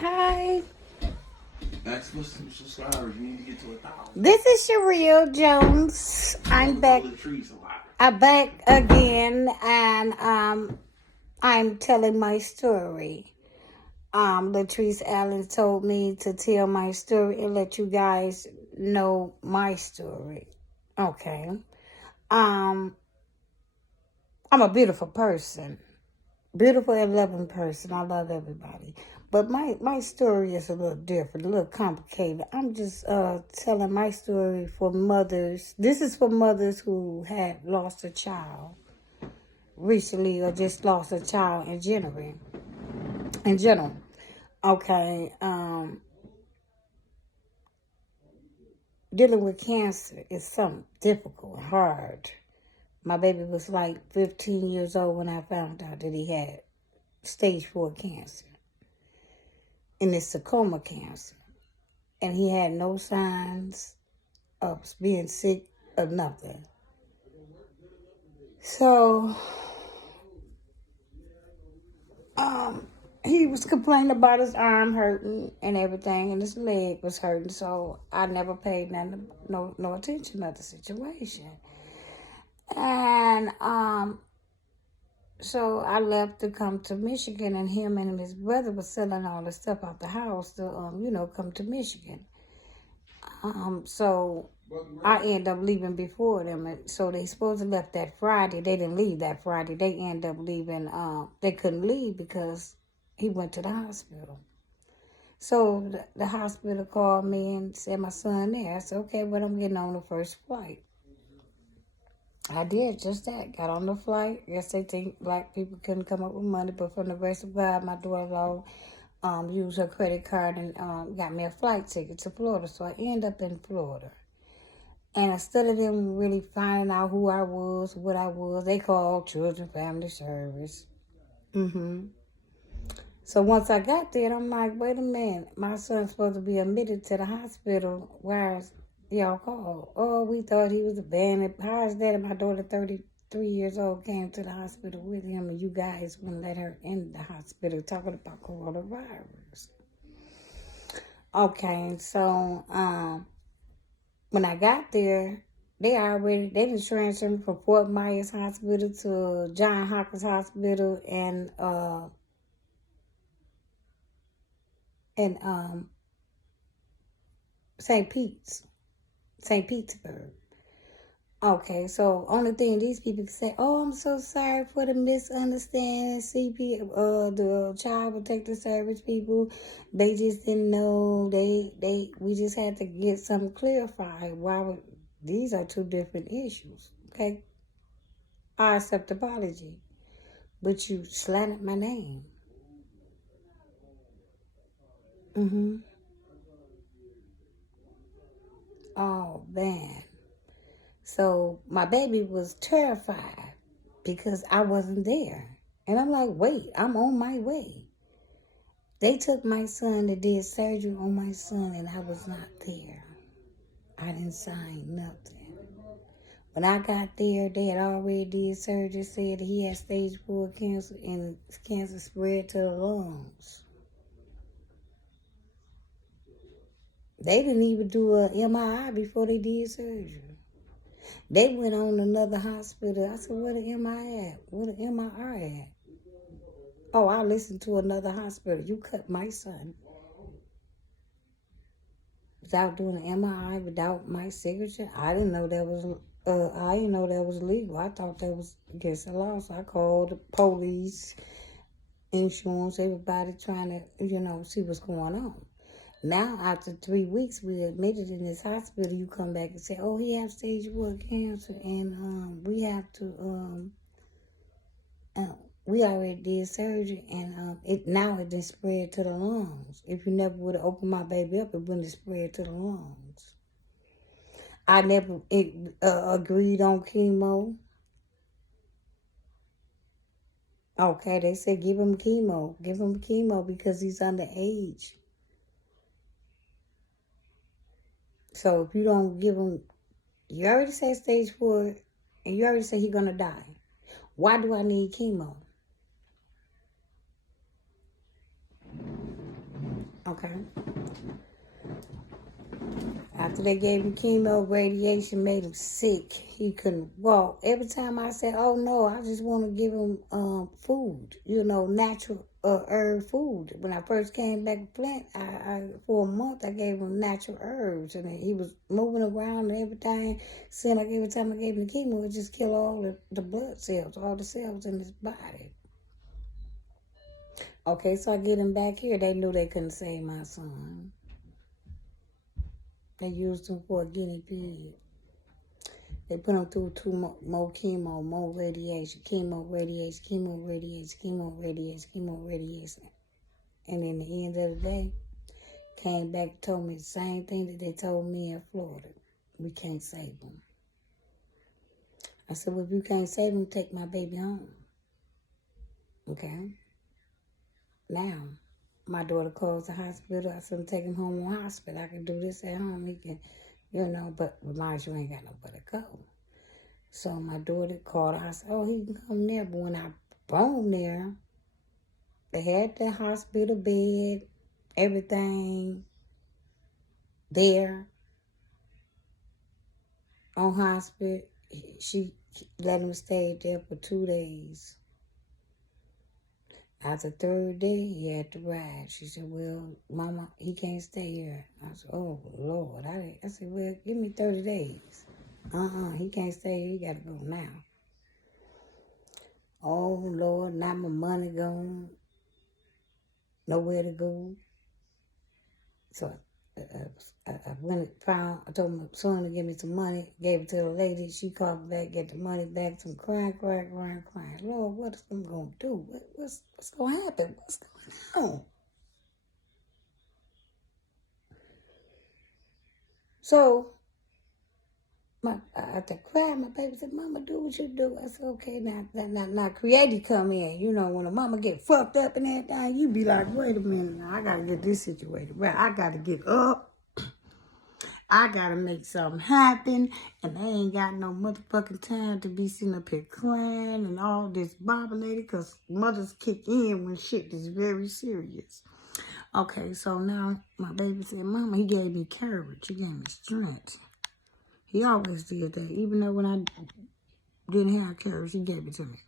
Hi. Ask for some subscribers. You need to get to 1,000. This is Sherelle Jones. I'm back. Latrese a lot. I'm back again, and I'm telling my story. Latrese Allen told me to tell my story and let you guys know my story. Okay. I'm a beautiful person. Beautiful and loving person. I love everybody. But my story is a little different, a little complicated. I'm just telling my story for mothers. This is for mothers who have lost a child recently or just lost a child in general. In general. Okay. Dealing with cancer is something difficult, hard. My baby was like 15 years old when I found out that he had stage 4 cancer. And it's sarcoma cancer. And he had no signs of being sick or nothing. So, he was complaining about his arm hurting and everything, and his leg was hurting. So I never paid no attention to the situation. And so I left to come to Michigan, and him and his brother was selling all the stuff out the house to come to Michigan. So I ended up leaving before them. And so they supposed to left that Friday. They didn't leave that Friday. They ended up leaving. They couldn't leave because he went to the hospital. So the hospital called me and said my son there. I said, okay, but I'm getting on the first flight. I did just that. Got on the flight. Guess they think black people couldn't come up with money, but from the grace of God, my daughter-in-law used her credit card and got me a flight ticket to Florida. So I ended up in Florida. And instead of them really finding out who I was, what I was, they called Children Family Service. So once I got there, I'm like, wait a minute. My son's supposed to be admitted to the hospital. Why is y'all called? Oh, we thought he was abandoned. How is that? And my daughter, 33 years old, came to the hospital with him, and you guys wouldn't let her in the hospital talking about coronavirus. Okay, so when I got there, they didn't transfer me from Fort Myers Hospital to John Hopkins Hospital and St. Petersburg. Okay, so only thing these people can say, oh, I'm so sorry for the misunderstanding. The Child Protective Service people, they just didn't know. We just had to get something clarified. These are two different issues. Okay, I accept apology, but you slandered my name. Oh man. So my baby was terrified because I wasn't there. And I'm like, wait, I'm on my way. They took my son that did surgery on my son, and I was not there. I didn't sign nothing. When I got there, they had already did surgery, said that he had stage 4 cancer, and cancer spread to the lungs. They didn't even do an MRI before they did surgery. They went on to another hospital. I said, where the MRI at? Where the MRI at? Oh, I listened to another hospital. You cut my son without doing an MRI, without my signature. I didn't know that was. I didn't know that was legal. I thought that was against the law. So I called the police, insurance, everybody trying to, see what's going on. Now, after 3 weeks, we admitted in this hospital. You come back and say, "Oh, he has stage 4 cancer, and we have to we already did surgery, and it didn't spread to the lungs. If you never would have opened my baby up, it wouldn't have spread to the lungs. I never agreed on chemo. Okay, they said give him chemo because he's underage. So if you don't give him, you already said stage 4, and you already said he's gonna die. Why do I need chemo? Okay. After they gave him chemo, radiation made him sick. He couldn't walk. Every time I said, "Oh no, I just want to give him food, natural herb food." When I first came back to Flint, I for a month I gave him natural herbs, and he was moving around and everything. Seemed like every time I gave him the chemo, it just killed all the blood cells, all the cells in his body. Okay, so I get him back here. They knew they couldn't save my son. They used him for a guinea pig. They put him through more chemo, more radiation, chemo, radiation, chemo, radiation, chemo, radiation, chemo, radiation. And in the end of the day, came back and told me the same thing that they told me in Florida. We can't save him. I said, well, if you can't save him, take my baby home. Okay? Now, my daughter calls the hospital. I said, take him home on hospital. I can do this at home. He can, but mind you, ain't got nowhere to go. So my daughter called. I said, oh, he can come there. But when I brought there, they had the hospital bed, everything there on hospital. She let him stay there for 2 days. After the third day, he had to ride. She said, well, Mama, he can't stay here. I said, oh, Lord. I said, well, give me 30 days. He can't stay here. He got to go now. Oh, Lord, not my money gone. Nowhere to go. So I went and found, I told my son to give me some money, gave it to the lady. She called me back, get the money back. Some crying. Lord, what's I'm going to do? What's going to happen? What's going on? So I had to cry. My baby said, Mama, do what you do. I said, okay, now creative come in. When a mama get fucked up and everything, you be like, wait a minute, now I got to get this situated. Right, I got to get up. I gotta make something happen, and I ain't got no motherfucking time to be sitting up here crying and all this bobbleheaded, because mothers kick in when shit is very serious. Okay, so now my baby said, Mama, he gave me courage. He gave me strength. He always did that. Even though when I didn't have courage, he gave it to me.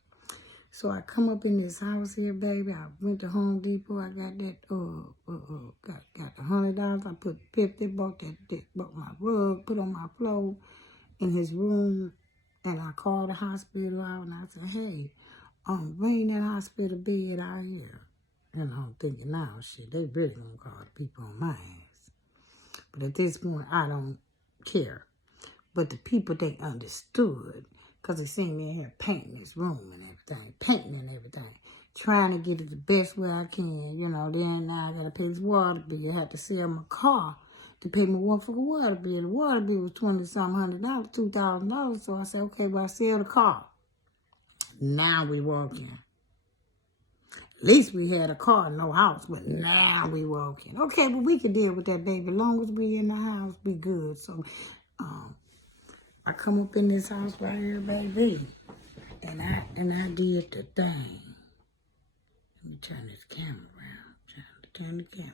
So I come up in this house here, baby. I went to Home Depot. I got that, got the $100. I put 50, bought my rug, put on my floor in his room, and I called the hospital out and I said, hey, bring that hospital bed out here. And I'm thinking now, shit, they really gonna call the people on my ass. But at this point, I don't care. But the people, they understood. Because they seen me in here painting this room and everything. Trying to get it the best way I can. Then now I got to pay this water bill. I had to sell my car to pay my one for the water bill. The water bill was $2,000, $2,000. So I said, okay, well, I sell the car. Now we walking. At least we had a car, no house, but now we walking. Okay, but we can deal with that, baby. As long as we in the house, we good. So, I come up in this house right here, baby, and I did the thing. Let me turn this camera around. Turn the camera